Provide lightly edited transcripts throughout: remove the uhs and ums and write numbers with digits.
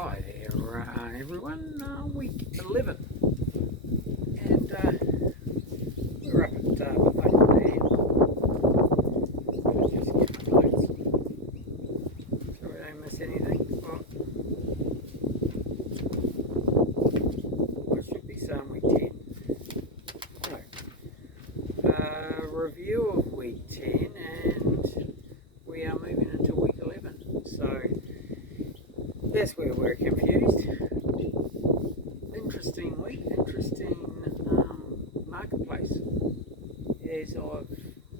Hi there, everyone. Week 11, and we're up at Bethungra and just get my notes so we don't miss anything. Well, I should be saying week 10. So, review of week 10, and we are moving into week 11. So, that's where we're confused. Interesting week, interesting marketplace. As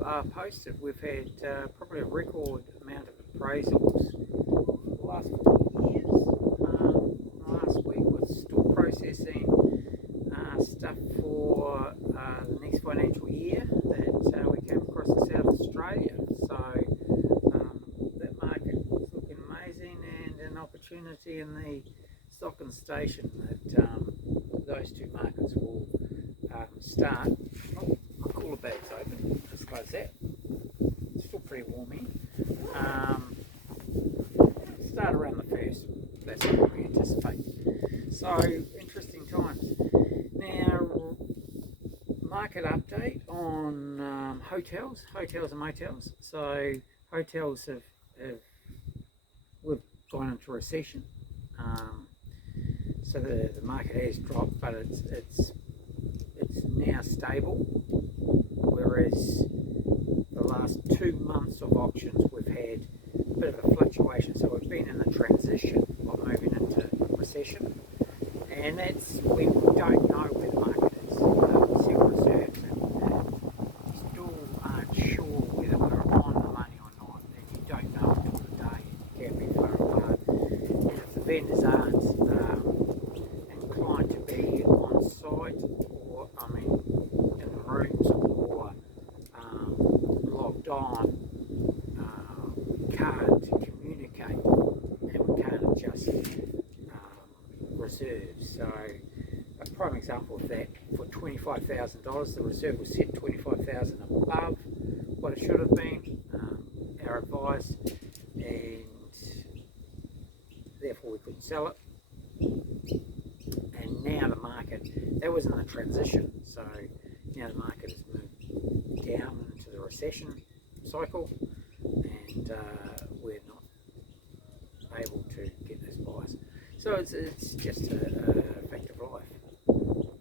I've posted, we've had probably a record amount of appraisals for the last 4 years. Last week was still processing stuff for the next financial year that we came across in South Australia. So that market was looking amazing, and an opportunity in the stock and station that those two markets will start. Oh, my cooler bag's open, just close that. It's still pretty warm here. Start around the 1st, that's what we anticipate. So, interesting times. Now, market update on hotels and motels. So, hotels we've gone into recession. So the market has dropped, but it's now stable. Whereas the last 2 months of auctions, we've had a bit of a fluctuation. So we've been in a transition of moving into recession, and that's when we don't know where the market is. Several reserves and still aren't sure whether we're on the money or not, and you don't know until the day. It can be far apart. And if the vendors aren't inclined to be on site, or in the rooms, or logged on, we can't communicate, and we can't adjust reserves. So a prime example of that, for $25,000, the reserve was set $25,000 above what it should have been, our advice, and therefore we couldn't sell it. And now the market, that was in the transition, so now the market has moved down into the recession cycle, and we're not able to get this price. So it's just a fact of life,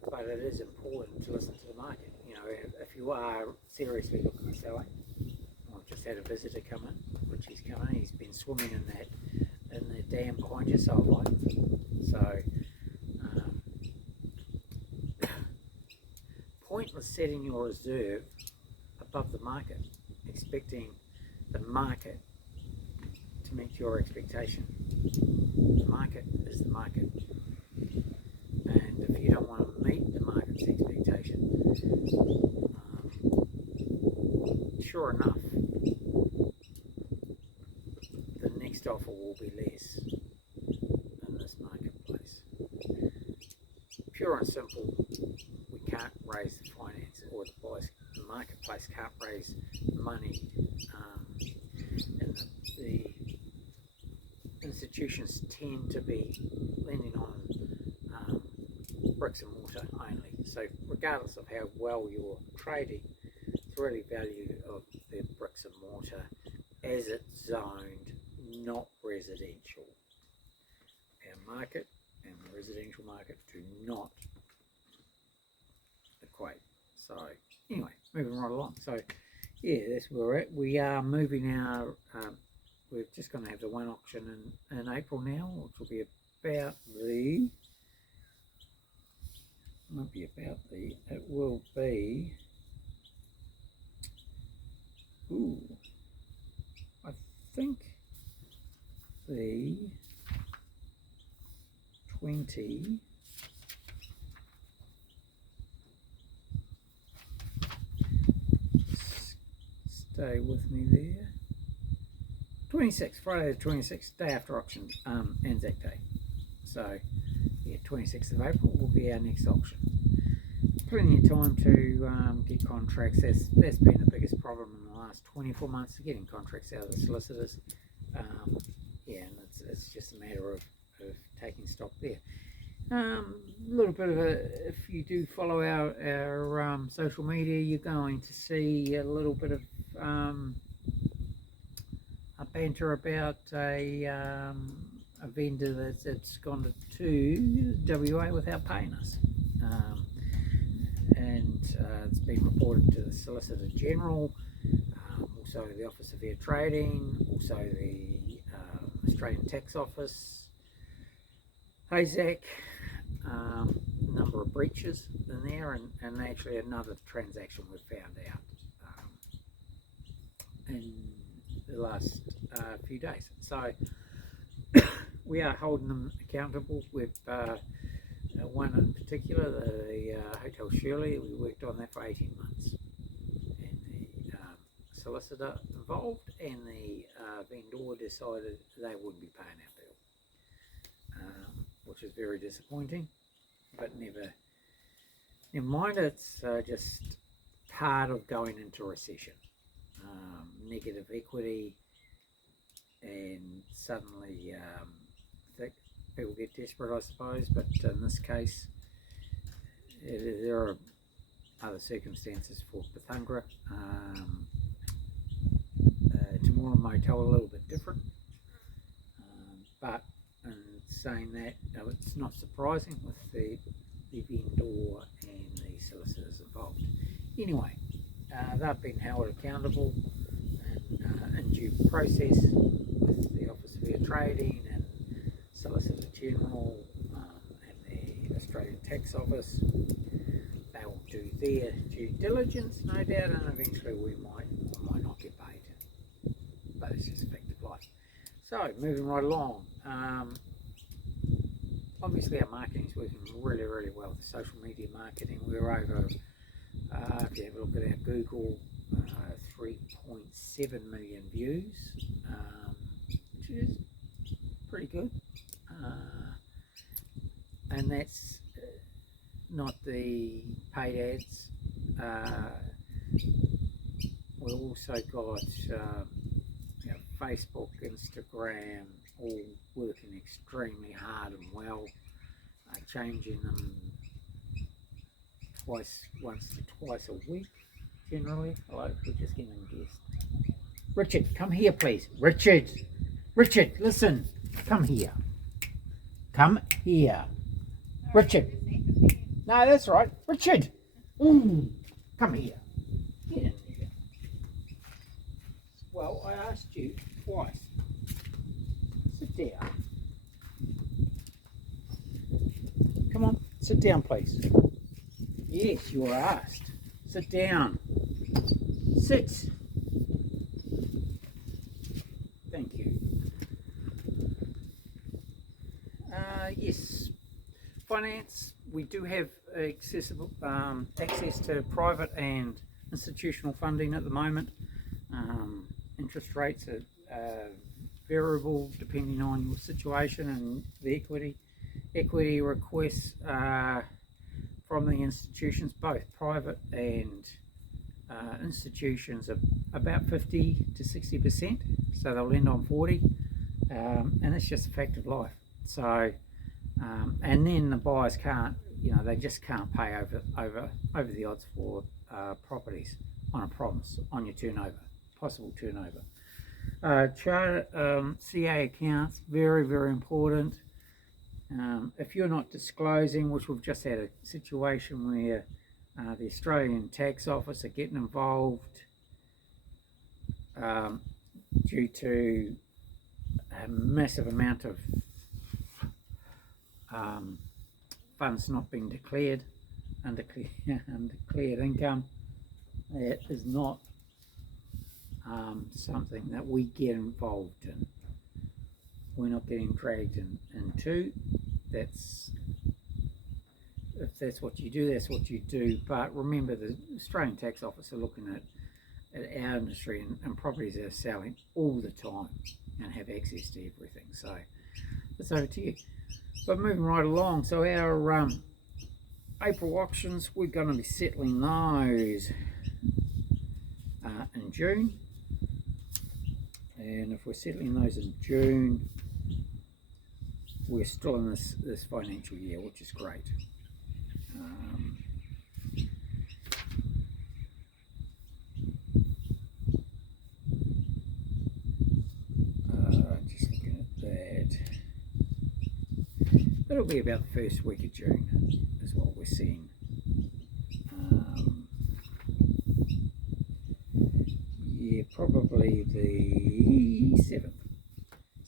but it is important to listen to the market. You know, if you are seriously looking at selling. I've just had a visitor come in, Richie's come in. He's been swimming in the dam behind you, so I like. So pointless setting your reserve above the market, expecting the market to meet your expectation. The market is the market, and if you don't want to meet the market's expectation, sure enough, the next offer will be less in this marketplace. Pure and simple, we can't raise the finance, or the marketplace can't raise money, and the institutions tend to be lending on bricks and mortar only. So regardless of how well you're trading, it's really value of the bricks and mortar as it's zoned, not residential. Our market and the residential market do not equate. So anyway, moving right along. So yeah, that's where we're at. We are moving our we're just going to have the one auction in April now, which will be about it will be, I think the 20, stay with me there, 26th, Friday the 26th, day after auction, Anzac Day. So yeah, 26th of April will be our next auction. Plenty of time to get contracts. That's been the biggest problem in the last 24 months, getting contracts out of the solicitors. Yeah, and it's just a matter of taking stock there. A little bit of if you do follow our social media, you're going to see a little bit of a banter about a vendor that's gone to WA without paying us. And it's been reported to the Solicitor General, also the Office of Fair Trading, also the Australian Tax Office, ASAC, number of breaches in there, and actually another transaction we found out in the last few days. So we are holding them accountable. We've one in particular, the Hotel Shirley, we worked on that for 18 months. And the solicitor involved and the vendor decided they wouldn't be paying our bill, which is very disappointing, but never mind, it's just part of going into recession. Negative equity, and suddenly people get desperate, I suppose, but in this case there are other circumstances for Bethungra. Tomorrow Motel a little bit different, but in saying that, it's not surprising with the vendor and the solicitors involved. Anyway, they've been held accountable in due process with the Office of Fair Trading and Solicitor General and the Australian Tax Office. They will do their due diligence, no doubt, and eventually we might not get paid. But it's just a fact of life. So, moving right along. Obviously our marketing is working really, really well. The social media marketing, we're over, if you have a look at our Google, 3.7 million views, which is pretty good. And that's not the paid ads. We've also got Facebook, Instagram, all working extremely hard and well, changing them once to twice a week generally. Hello, we're just getting a guest. Richard, come here please. Richard, listen, come here. Richard. No, that's right. Richard. Come here. Get in here. Well, I asked you twice. Sit down. Come on, sit down please. Yes, you were asked. Sit down. Sit. Thank you. Yes, finance. We do have accessible access to private and institutional funding at the moment. Interest rates are variable depending on your situation and the equity requests from the institutions, both private and institutions, are about 50 to 60%, so they'll lend on 40, and it's just a fact of life. So and then the buyers can't, they just can't pay over the odds for properties on a promise on your turnover, possible turnover. Charter CA accounts, very, very important. If you're not disclosing, which we've just had a situation where the Australian Tax Office are getting involved due to a massive amount of funds not being declared, undeclared income. It is not something that we get involved in. We're not getting dragged into. If that's what you do, that's what you do. But remember, the Australian Tax Office are looking at our industry and properties that are selling all the time and have access to everything. So that's over to you. But moving right along, so our April auctions, we're going to be settling those in June. And if we're settling those in June, we're still in this financial year, which is great. Just looking at that, it'll be about the first week of June is what we're seeing. Yeah, probably the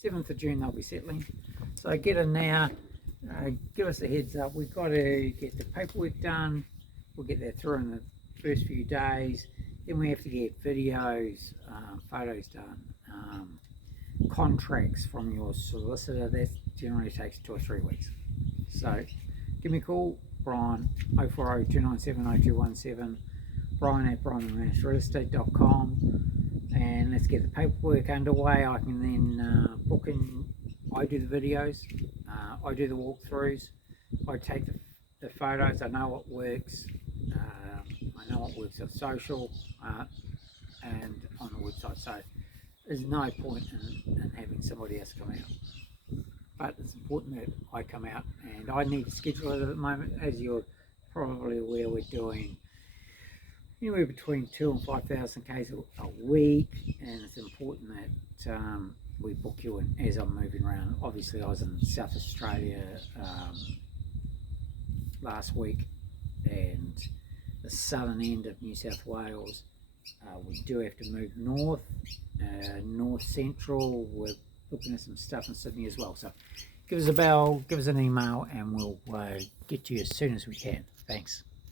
7th of June they'll be settling. So get in now, give us a heads up. We've got to get the paperwork done. We'll get that through in the first few days. Then we have to get videos, photos done, contracts from your solicitor. That generally takes 2 or 3 weeks. So give me a call, Brian, 040 297 0217, Brian at brian@McManusRealestate.com, and let's get the paperwork underway. I can then book in. I do the videos, I do the walkthroughs, I take the photos. I know what works. I know what works on social and on the website. So there's no point in having somebody else come out. But it's important that I come out, and I need to schedule it at the moment. As you're probably aware, we're doing anywhere between 2,000 and 5,000 Ks a week, and it's important that we book you in as I'm moving around. Obviously, I was in South Australia last week and the southern end of New South Wales. We do have to move north, north central. We're looking at some stuff in Sydney as well. So give us a bell, give us an email, and we'll get to you as soon as we can. Thanks.